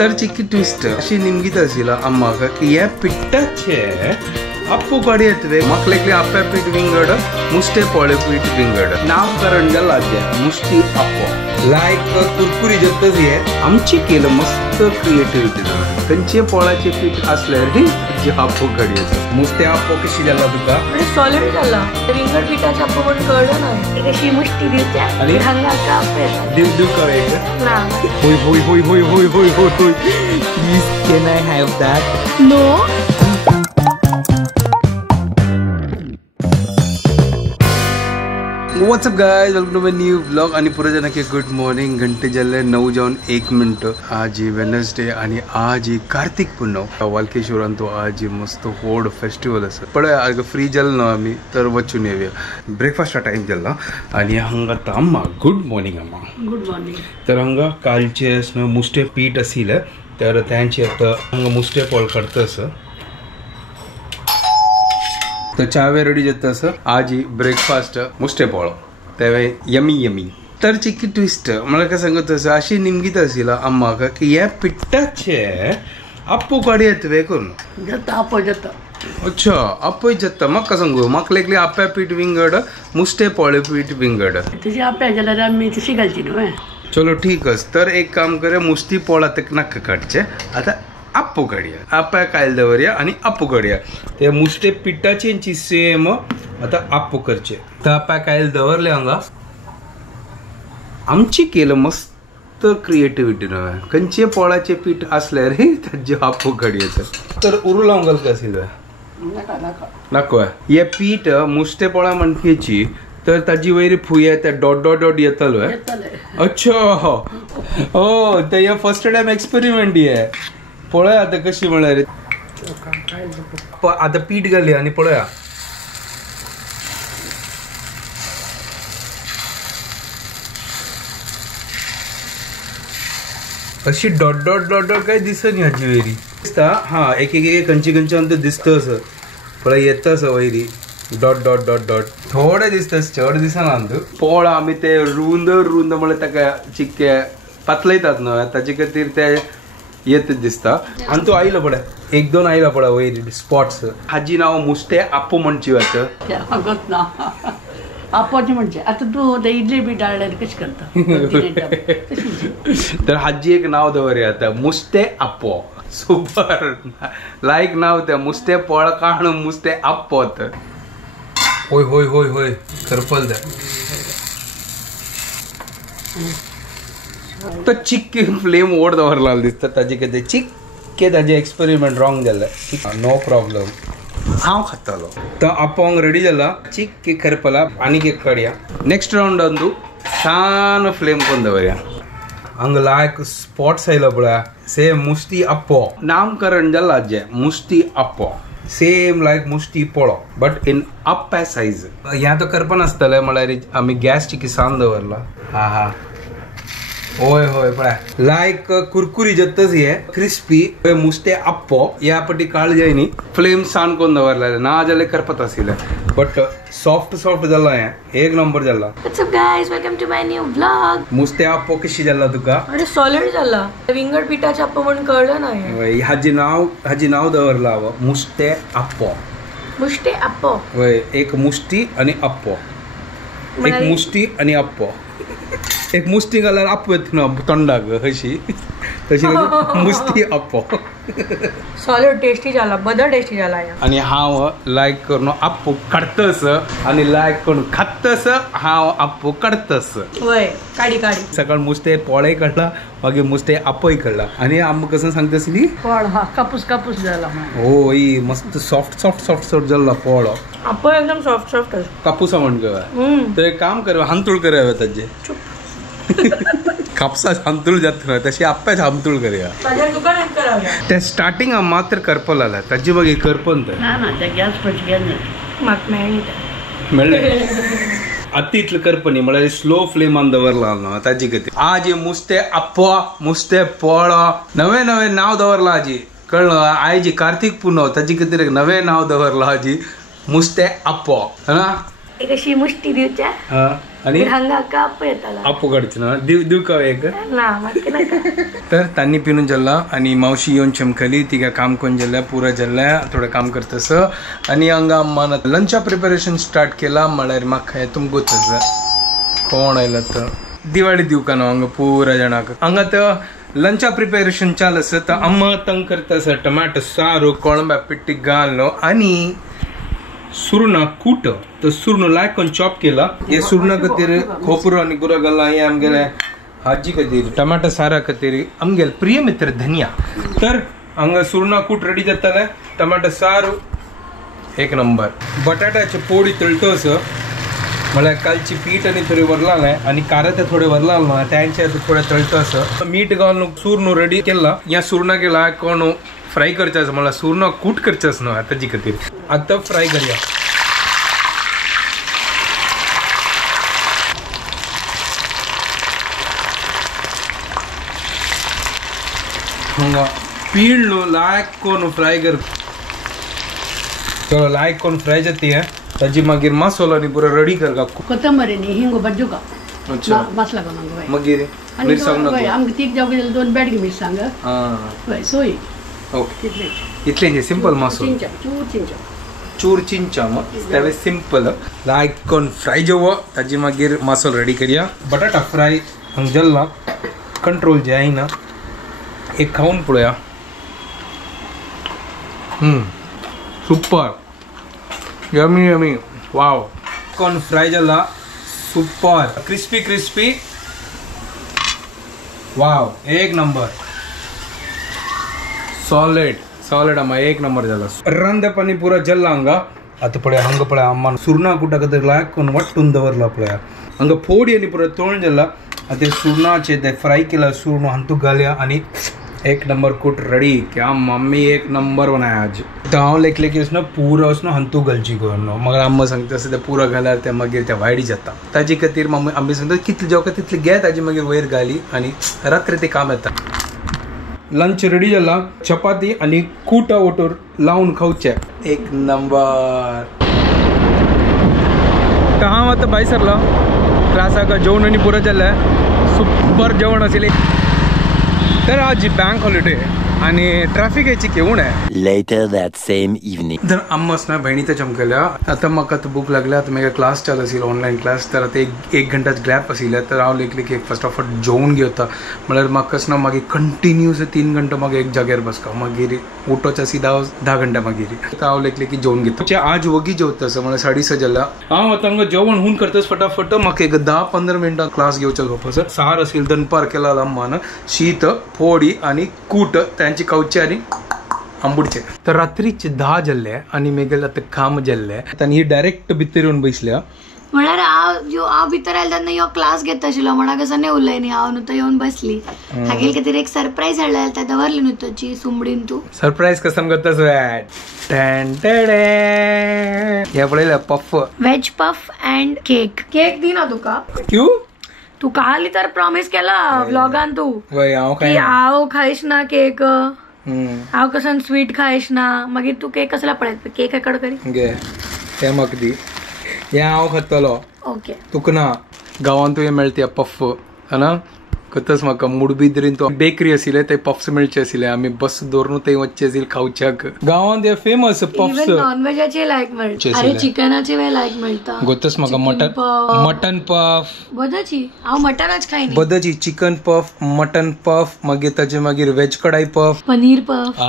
तर चिकी ट्विस्ट अशी निमगीत आशिल्ला अम्माक की ह्या पिट्टाचे अप्पू कडी येतवे मकलेकली आप्या पीठ विंगड मुस्ते पोळे पीठ विंगड नामकरण जाला मुस्ती अप्पो लायक कुरकुरी जत्तच हे आमची केलं मस्त क्रिएटिव्हिटी कंचे पोळाचे पीठ असल्यार जे अप्पो कडी येतात मुस्ते अप्पो कशी जाला तुका सॉलिड जाला विंगड पिठाचे अप्पो पण कळलं नाही कशी मुष्टी दिवच्या आणि हांगा का अप्पो दिव कळे ना होय please can I have that no what's up guys welcome to my new vlog आणि पुरे जनांक गुड मॉर्निंग घंटे जाल्ले 9:01 आज वेनसडे आणि आज कार्तिक पुन्नव वालकेश्वरान तो आज मस्त व्हड फेस्टिवल आसा पळय फ्री जाल न्हू आमी तर वचून येवया ब्रेकफास्ट टाइम जाला आणि हांगा आता अम्मा गुड मॉर्निंग अम्मा गुड मॉर्निंग तर हांगा कालचे मुस्ते पीठ आशिल्ले तर त्यांचे आता हांगा मुस्ते पोळ करतस तो चावे रेडी जाता आज ब्रेकफास्ट मुस्ते पोळो तेवे यमी तर चिकी ट्विस्ट मला काय सांगत अशी निमगीत आशिल्ला अम्माक की ह्या पिट्टाचे अप्पू कडी येतवे करून जाता अप्पो जाता अच्छा अप्पो जाता म्हाका सांगू म्हाका लेकली आप्या पीठ विंगड मुस्ते पोळे पीठ विंगड तुझी आप्या जाल्यार आमी तशी घालची न्हू चलो ठीक आहे तर एक काम करे मुस्ती पोळा तक नाका काडचे आता अप्पू काढूया आप्या कायल दवरया आणि अप्पू काढूया ते मुस्ते पिठाचे सेम आता अप्पू करचे तर आप्या कायल दवरले हांगा आमची केलं मस्त क्रिएटिव्हिटी नव्हे कंचे पोळाचे पीठ असल्यार ताजे अप्पू काडयेत तर उरू लावंगल का आशिल्लो नाको हे पीठ मुस्ते पोळा म्हणकेची तर ताजी वयरी फुया त्या डॉट येतलो अच्छा हो ते फर्स्ट टाइम एक्सपेरिमेंट आहे पळया आता कशी म्हळ्यार आता पीठ घाली आणि पळया अशी डॉट काय दिसनी हाजी वयरी दिसता हा एक कंची दिसत असं पळय येता असं वयरी डॉट थोडे दिसता चड दिसना पोळ आम्ही ते रुंद म्हळ्यार ताका चिक्के पातलयतात न्हू ताचे खातीर ते येत दिसता आणि तो आयला पळय एक दोन आयला पळय वयर स्पॉट्स हाजी नाव मुस्ते अप्पू म्हणची वाट ना अप्पोची म्हणचे आता तू इडली बी डाळल्यार कशी करता तर हाजी एक नाव दवरया आता मुस्ते अप्पो सुपर लायक नाव त्या मुस्ते पोळ काण मुस्ते अप्पोत होय करपल द्या तो चिक्के फ्लेम ओढ दवरला दिसता ताजे कितें चिक्के ताजे एक्सपेरिमेंट रॉंग जालें नो प्रॉब्लम हांव खातालो तो अप्पोंग रेडी जाला चिक्के करपला आनीक एक काडया नेक्स्ट राउंड अंदू छान फ्लेम करून दवरया हांगा लायक स्पॉट्स आयलो पळय सेम मुस्ती अप्पो नामकरण जाला जे मुस्ती अप्पो सेम लायक मुस्ती पोळो बट इन अप्पा साइज ह्या तो करपन आसतले म्हळ्यार आमी गॅस चिकी सान दवरला हा होय पळय लायक कुरकुरी जत्तच हे क्रिस्पी मुस्ते अप्पो या पटी काळ जायनी फ्लेम सान कोण दवरलेले ना जाल्यार करपत आशिल्ले बट सॉफ्ट जाला हे एक नंबर जाला what's up guys welcome to my new vlog मुस्ते अप्पो कशी जाला तुका अरे सॉलिड जाला विंगड पिठाचे अप्पो पण कळलं नाही हाजी नाव दवरला मुस्ते अप्पो होय एक मुष्टी आणि अप्पो एक मुष्टी आणि अप्पो एक मुस्ती घाल्यार अप्पो येत ना तोंडाक अशी तशी मुस्ती अप्पो सॉलिड टेस्टी जाला बदल टेस्टी जाला आणि हांव लायक करून अप्पो काडतस आणि लायक करून खातस हांव अप्पो काडतस होय काडी सकाळ मुस्ते पोळय काडला मागीर मुस्ते अप्पोय काडला आणि आमकां कसं सांगतासली पोळ हा कापूस जाला होय मस्त सॉफ्ट जाला पोळो अप्पो एकदम सॉफ्ट कापूसा म्हणून तर एक काम कर हांतूळ करावे ताजे कापसा हांतूळ जात ना तशी आप्प्याच हांतूळ करूया ते स्टार्टिंग मात्र करपल आला ताजी मागीर करपन मेळ्ळें अति इतलें करपनी म्हळ्यार स्लो फ्लेमान दवरला न्हू ताजी खातीर आज मुस्ते अप्पो मुस्ते पोळो नवे नाव दवरला आजी कळ्ळें आयज कार्तिक पुनव ताजी खातीर एक नवें नाव दवरला आजी मुस्ते अप्पो ना एक अशी मुष्टी दिवच्या हा आणि हांगा काप येताला आपू काढचं ना दिव का एक ना मागते नका तर तांनी पिनून जल्ला आणि मावशी येऊन चमकली तिका काम कोण जल्ल्या पुरा जल्ल्या थोडं काम करतस आणि हांगा अम्मान लंचा प्रिपरेशन स्टार्ट केला म्हळ्यार म्हाका तुमक गोतस कोण आयला तर दिवाळी दिवका न्हू हांगा पुरा जाणाक हांगा तर लंचा प्रिपरेशन चालस तर अम्मा तंग करतस टमाटो सारू कोळंब्या पिट्टी घाललो आणि सुरना कूट तर सुरण लायकोन चॉप केला हे सुरना खातीर खोपरो आनी गुरा घाला हे आमगेले भाजी खातीर टमाटा सारा खातीर आमगेले प्रिय मित्र धनिया तर हांगा सुरना कूट रेडी जाताले टमाटा सारू एक नंबर बटाट्याचे पोळी तळटोस म्हळ्यार कालची पीठ आनी थोडी वरलां आनी कारे ते थोडे वरलां त्यांचे थोडे तळटोस मीठ घालून सुरनो रेडी केला या सुरणा केला कोण फ्राय करचें आसा म्हळ्यार सुरनो कूट करचें न्हू आतांची खातीर आतां फ्राय करया हांगा पीळ न्हू लायक कोण फ्राय कर चलो लायक कोण फ्राय जाती है ताजी मागीर मसालो आनी पुरो रेडी करगा कोथंबरी न्ही हिंग बज्जू का अच्छा मसला का मग मागीर आणि मिरसांग नको आमकां तीग जाव गेले 2 बॅडगी मिरसांग हां सोय ओके इतलेंचे सिंपल मसालो चूर चिंचा मग त्यावेळी सिंपल लायक कोण फ्राय जेवो ताजी मागीर मसालो रेडी करया बटाटा फ्राय हांगा जल्ला कंट्रोल जे आयना एक खाऊन पळोवया super yummy yummy wow corn fry जाला सुपर क्रिस्पी क्रिस्पी वाव एक नंबर सॉलिड अम्मा एक नंबर जाला रंद पाणी पुरा जल्ला हांगा आता पळय हांगा पळय अम्मान सुरणा कुटा खातीर लायक कोण वाट्टून दवरला पळय हांगा फोडी आनी पुरा तोळून जल्ला ते सुरणाचे ते फ्राय केला सुरण हांतू घालया आनी एक नंबर कूट रेडी क्या मम्मी एक नंबर बनाया आज हांव लेखले की ना पुरो वचून हांतू घालची करून मग अम्मा सांगता असं ते पुरो घाल्यार ते मागीर ते वायट जाता ताजे खातीर मम्मी आमी सांगता कितले जेवका तितले घे ताजी मागीर वयर घाली आनी रात्री ते काम येता लंच रेडी जाला चपाती आनी कूट ओटोर लावून खावचे एक नंबर हांव आतां भायर सरलो क्लासाक जेवण आनी पुरो जाल्ले सुपर जेवण आशिल्लें तर आज बँक हॉलिडे आणि ट्रॅफिक याची केवून आहे Later that same evening. तर आम्मास ना बहिणीच्या चमकल्या आता म्हाका आता भूक लागल्या आता म्हाका क्लास चालू आशिल्लो ऑनलायन क्लास तर आता एक घंटाच गॅप आशिल्ले तर हांव लेखले की फर्स्ट ऑफ ऑल जेवून घेता म्हळ्यार म्हाका ना मागीर कंटिन्यूस 3 घंटा मागीर एक जाग्यार बसका मागीर उठोच्या सीधा 10 घंटा मागीर तर हांव लेखले की जेवून घेता आज वगी जेवता म्हळ्यार 6:30 जाल्या हांव आता हांगा जेवण होऊन करताच फटाफट म्हाका एक 10-15 मिनटां क्लास घेवचो गप्प सार आशिल्लो दनपार केला अम्मान शीत फोडी आनी कूट त्यांची कवचे आनी आंबुडचे तर रात्रीचे 10 जाल्ले आनी मेगेल आतां काम जाल्ले आनी ही डायरेक्ट भितर येवन बसल्या म्हळ्यार हांव भितर आयले तेन्ना यो क्लास घेता आशिल्लो म्हणा कसं नाही उरलंय न्ही हांव न्हू तो येवन बसली हागेल खातीर एक सरप्रायज हाडला ते दवरली न्हू तुजी सुमडीन तू सरप्राईज कसं करता हे पळयल्या puff veg puff and cake दिना तुका क्यू तू काली तर प्रॉमिस केला व्लॉगान तू वय हांव की हांव खायश ना केक हांव कसं स्वीट खायश ना मागीर तू केक कसला पळयत केक एकाड करी घे ते म्हाका दी हे हांव खातलो ओके तुका ना गांवांत तुवें मेळटा पफ ना कतच म्हाका मुडबिद्रीन तो बेकरी आशिल्ले ते पफ्स मेळचे आशिल्ले आमी बस दवरून थंय वचचे आशिल्ले खावच्याक गांवांत हे फेमस पफ्स नॉन व्हेजाचे लायक मेळटा अरे चिकनाचे वे लायक मेळटा गोतच म्हाका मटन पफ बदाची हांव मटनच खायनी बदाची चिकन पफ मटन पफ मागीर ताचे मागीर वेज कढाई पफ पनीर पफ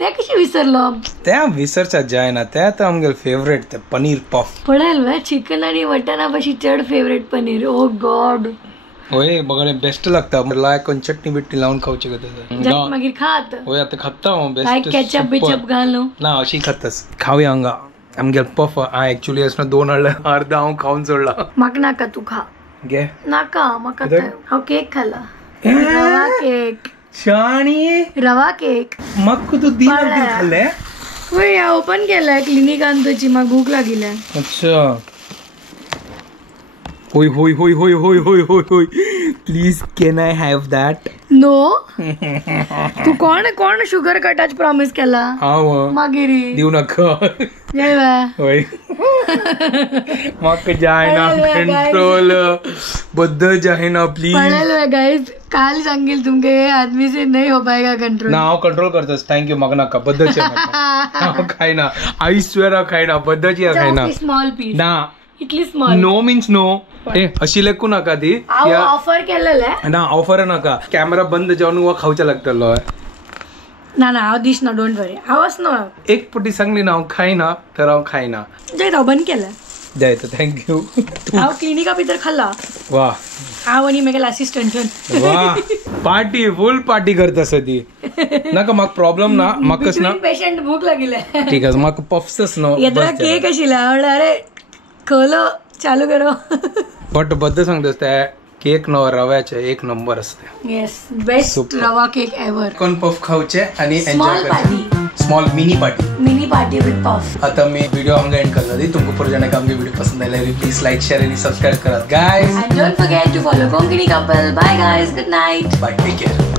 ते कशी विसरलो त्या विसरच्या जायना त्या तर आमगेले फेवरेट ते पनीर पफ पळयल वे चिकन आणि मटना पाशी चड फेवरेट पनीर ओ गॉड होय बघा बेस्ट लागता लायक चटणी बिट्टी लावून खावचे का मागीर खात होय आता खाता हांव लायक केचप बिचप घालून ना अशी खातास खावया हांगा आमगेले पफ हांव एक्चुअली असं 2 हाडले अर्धा हांव खावन सोडला म्हाका नाका तू खा घे नाका म्हाका हांव केक खाला रवा केक शाणी रवा केक म्हाका तू दी खाल्ले होय हांव ओपन केलाय क्लिनिकान तुजी म्हाका भूक लागिल्या अच्छा होय होय होय होय होय होय होय होय please can I have that no तू कोण शुगर कटाच प्रॉमिस केला हा मागिरी देऊ नका जय बा होय म्हाका जायना अरे कंट्रोल बद्दल जायना प्लीज पळेल गाइस काल सांगेल तुमके हे आदमी से नहीं हो पाएगा कंट्रोल ना हांव कंट्रोल करतस थँक्यू म्हाका नाका बद्दलचे हांव खायना आई स्वेर हांव खायना बद्दलची हांव खायना स्मॉल पीस ना इतली स्मॉल नो मीन्स नो अशी लेकू नाका ती ऑफर केलेलं ना ऑफर नाका कॅमेरा बंद जावन वा खावचा लागतलो ना हांव दिसना डोंट वरी हांवच नो एक पटी सांगली ना हांव खायना तर हांव खायना जय हांव बंद केलं जाय तर थँक्यू हांव क्लिनिका भितर खाल्ला वा हांव आनी म्हगेलो असिस्टंट वा पार्टी फुल पार्टी करता ती नाका म्हाका प्रॉब्लम ना म्हाकाच ना पेशंट भूक लागिले ठीक आहे म्हाका पफ्सच नो येदरा केक आशिल्ला म्हणल्यार अरे खोलो चालू करो बट बद्दल सांगतस ते केक न रव्याचे एक नंबर असते येस बेस्ट रवा केक एव्हर कोण पफ खावचे आणि स्मॉल एन्जॉय पार्टी करचे small mini party with puff आता मी वीडियो आमगे एंड करना दी तुमको पुरो जाने का आमगे वीडियो पसंद आइले प्लीज लाइक शेयर आणि सब्सक्राइब करा guys and don't forget to follow Konkani couple bye guys good night bye take care